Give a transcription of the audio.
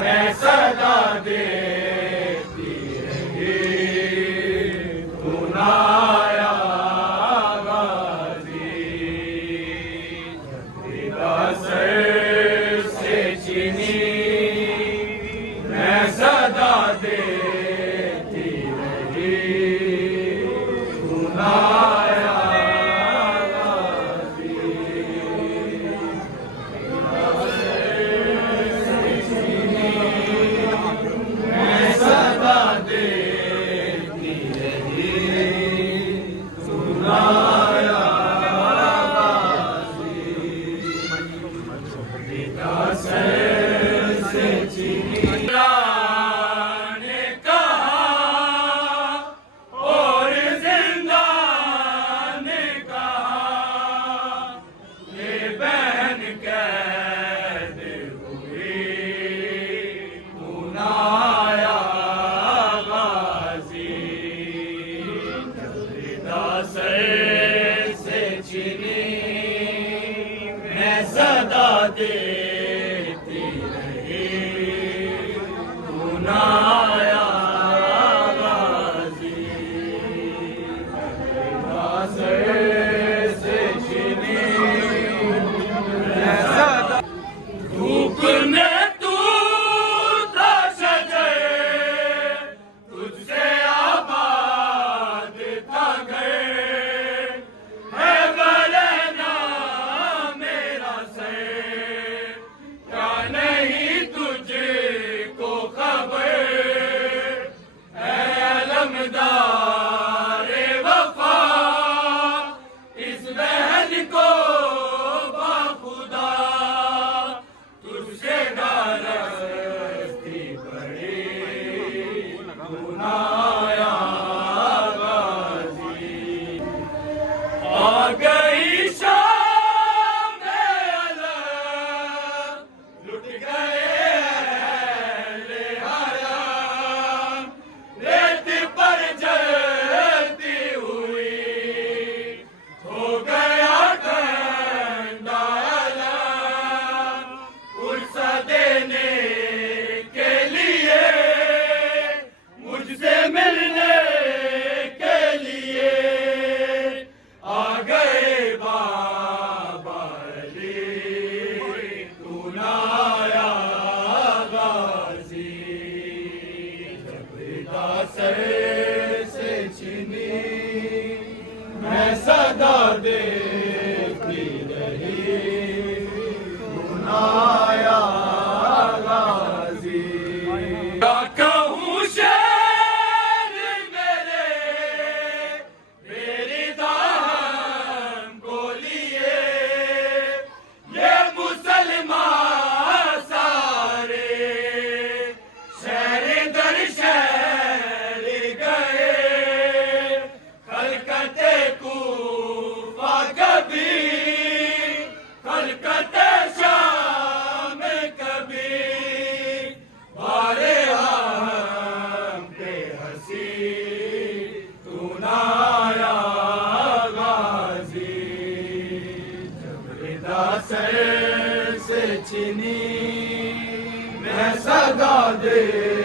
मैं सदा देती रही तू नाया गाजी से चीनी मैं सदा देती रही तू नाया मैं सदा देती रही तू नाया गाजी से चीनी मैं सदा धूप में तू था सजे तुझसे आबाद था घर से चीनी मैं सदा देती रही तू नाया गाजी कहूँ शेर मेरी दाम को लिए ये मुसलमान सारे शहर दर शहर से चीनी मैं सदा दे